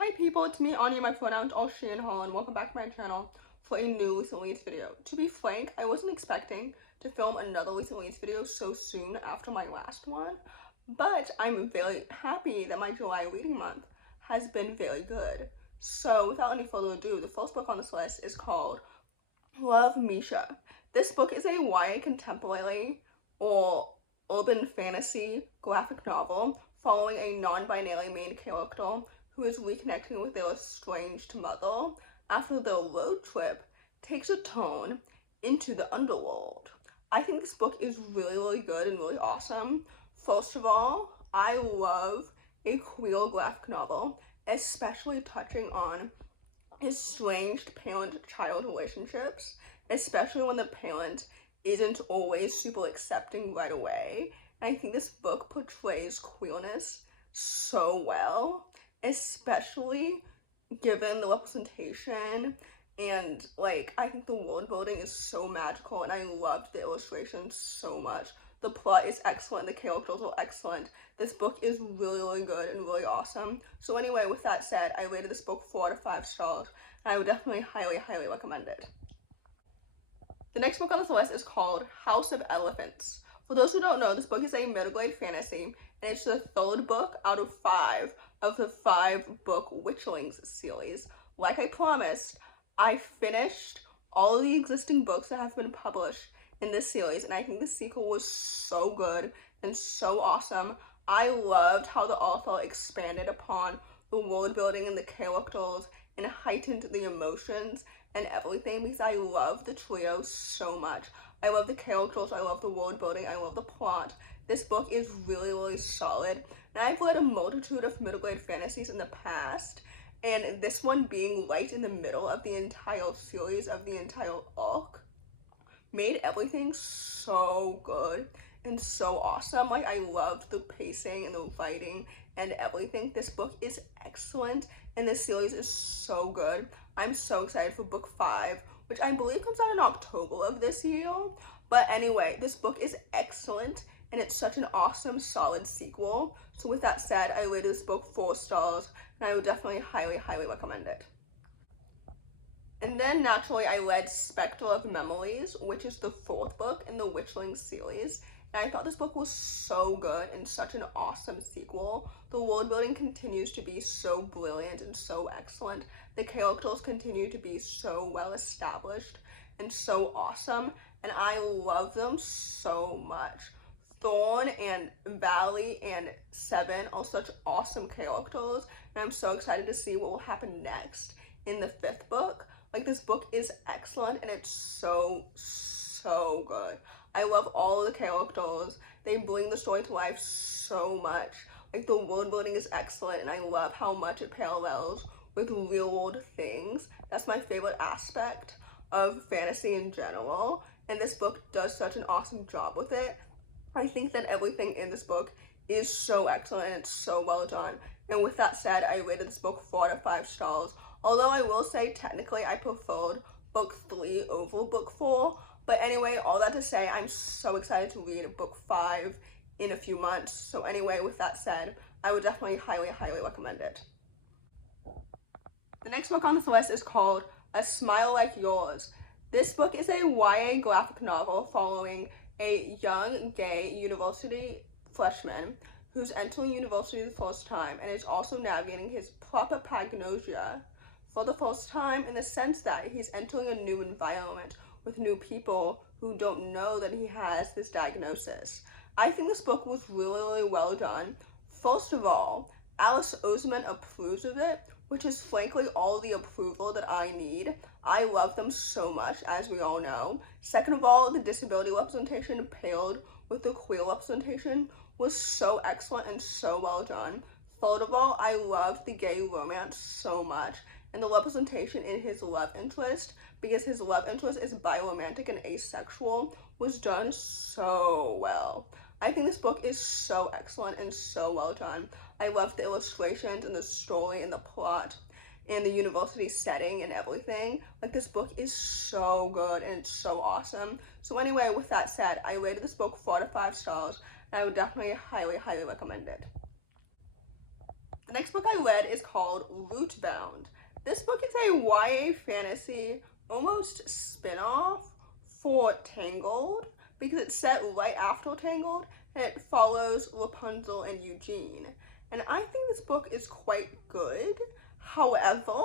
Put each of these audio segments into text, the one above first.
Hi people, it's me Anja, my pronouns all she and her, and welcome back to my channel for a new recent release video. To be frank, I wasn't expecting to film another recent release video so soon after my last one, but I'm very happy that my July reading month has been very good. So without any further ado, the first book on this list is called Love, Misha. This book is a YA contemporary or urban fantasy graphic novel following a non-binary main character who is reconnecting with their estranged mother after their road trip takes a turn into the underworld. I think this book is really good and really awesome. First of all, I love a queer graphic novel, especially touching on estranged parent-child relationships, especially when the parent isn't always super accepting right away. And I think this book portrays queerness so well, especially given the representation and I think the world building is so magical and I loved the illustrations so much. The plot is excellent, the characters are excellent. This book is really good and really awesome. So anyway, with that said, I rated this book 4 out of 5 stars and I would definitely highly recommend it. The next book on this list is called House of Elephants. For those who don't know, this book is a middle grade fantasy, and it's the third book out of 5 of the 5-book Witchlings series. Like I promised, I finished all of the existing books that have been published in this series, and I think the sequel was so good and so awesome. I loved how the author expanded upon the world building and the characters and heightened the emotions and everything because I love the trio so much. I love the characters, I love the world building, I love the plot. This book is really solid. And I've read a multitude of middle grade fantasies in the past, and this one being right in the middle of the entire series, of the entire arc, made everything so good and so awesome. I loved the pacing and the writing and everything. This book is excellent and this series is so good. I'm so excited for book 5, which I believe comes out in October of this year. But anyway, this book is excellent and it's such an awesome, solid sequel. So with that said, I rated this book 4 stars and I would definitely highly recommend it. And then naturally I read Spectre of Memories, which is the 4th book in the Witchlings series. And I thought this book was so good and such an awesome sequel. The world building continues to be so brilliant and so excellent. The characters continue to be so well established and so awesome. And I love them so much. Thorn and Valley and Seven are such awesome characters. And I'm so excited to see what will happen next in the 5th book. This book is excellent and it's so good. I love all of the characters. They bring the story to life so much. The world building is excellent and I love how much it parallels with real world things. That's my favorite aspect of fantasy in general, and this book does such an awesome job with it. I think that everything in this book is so excellent and it's so well done. And with that said, I rated this book 4 out of 5 stars. Although I will say technically I preferred book 3 over book 4. But anyway, all that to say, I'm so excited to read book 5 in a few months. So anyway, with that said, I would definitely highly recommend it. The next book on this list is called A Smile Like Yours. This book is a YA graphic novel following a young gay university freshman who's entering university the first time and is also navigating his propagnosia for the first time, in the sense that he's entering a new environment with new people who don't know that he has this diagnosis. I think this book was really well done. First of all, Alice Oseman approves of it, which is frankly all the approval that I need. I love them so much, as we all know. Second of all, the disability representation paired with the queer representation was so excellent and so well done. Third of all, I loved the gay romance so much, and the representation in his love interest, because his love interest is biromantic and asexual, was done so well. I think this book is so excellent and so well done. I love the illustrations and the story and the plot and the university setting and everything. This book is so good and it's so awesome. So anyway, with that said, I rated this book 4 out of 5 stars and I would definitely highly recommend it. The next book I read is called Rootbound. This book is a YA fantasy, almost spin-off for Tangled, because it's set right after Tangled, and it follows Rapunzel and Eugene. And I think this book is quite good. However,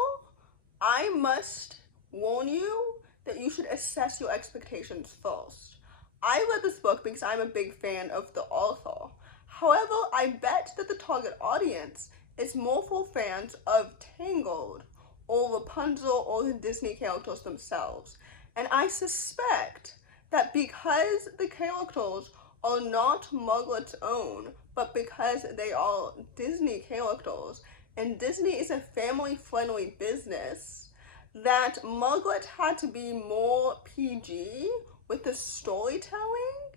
I must warn you that you should assess your expectations first. I read this book because I'm a big fan of the author. However, I bet that the target audience is more for fans of Tangled or Rapunzel or the Disney characters themselves. And I suspect that because the characters are not Margaret's own, but because they are Disney characters, and Disney is a family-friendly business, that Margaret had to be more PG with the storytelling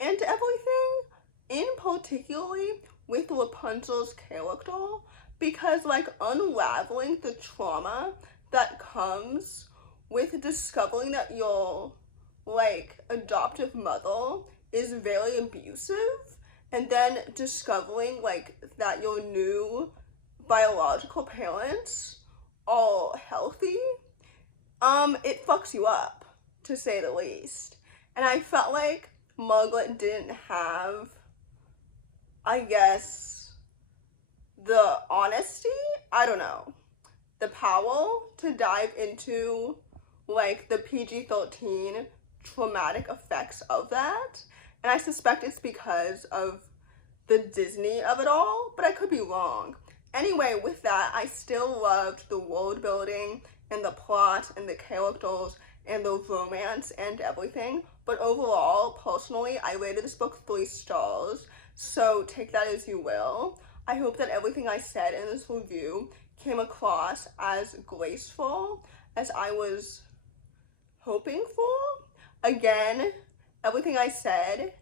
and everything, in particularly with Rapunzel's character, because like unraveling the trauma that comes with discovering that your like adoptive mother is very abusive, and then discovering like that your new biological parents are healthy, it fucks you up, to say the least. And I felt like Margaret didn't have, I guess, the honesty, I don't know, the power to dive into like the PG-13 traumatic effects of that. And I suspect it's because of the Disney of it all, but I could be wrong. Anyway, with that, I still loved the world building and the plot and the characters and the romance and everything. But overall, personally, I rated this book 3 stars, so take that as you will. I hope that everything I said in this review came across as graceful as I was hoping for. Again, everything I said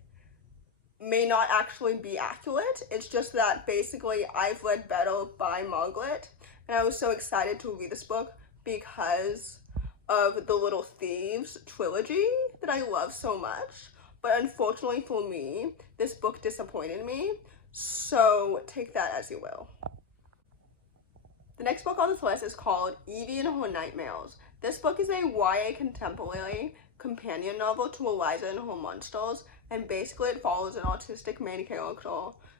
may not actually be accurate. It's just that basically I've read better by Margaret, and I was so excited to read this book because of the Little Thieves trilogy that I love so much. But unfortunately for me, this book disappointed me, so take that as you will. The next book on this list is called Evie and Her Nightmares. This book is a YA contemporary companion novel to Eliza and Her Monsters, and basically it follows an autistic main character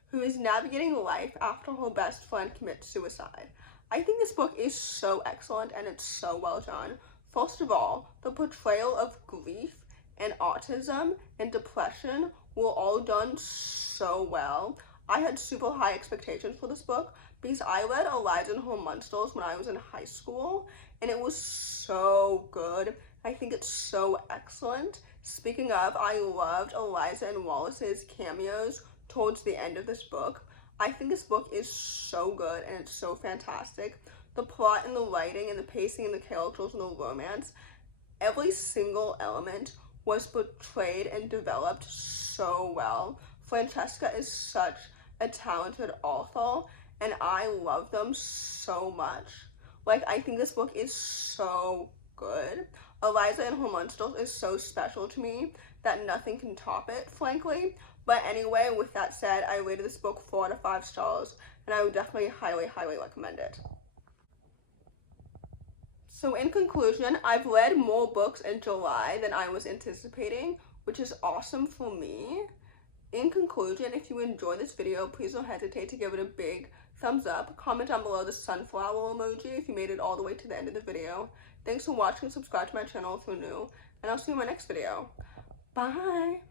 who is navigating life after her best friend commits suicide. I think this book is so excellent and it's so well done. First of all, the portrayal of grief and autism and depression were all done so well. I had super high expectations for this book because I read Eliza and Her Monsters when I was in high school, and it was so good. I think it's so excellent. Speaking of, I loved Eliza and Wallace's cameos towards the end of this book. I think this book is so good and it's so fantastic. The plot and the writing and the pacing and the characters and the romance, every single element was portrayed and developed so well. Francesca is such a talented author, and I love them so much. Like, I think this book is so good. Eliza and Her Monsters is so special to me that nothing can top it, frankly. But anyway, with that said, I rated this book 4 out of 5 stars, and I would definitely highly recommend it. So in conclusion, I've read more books in July than I was anticipating, which is awesome for me. In conclusion, if you enjoyed this video, please don't hesitate to give it a big thumbs up. Comment down below the sunflower emoji if you made it all the way to the end of the video. Thanks for watching. Subscribe to my channel if you're new, and I'll see you in my next video. Bye!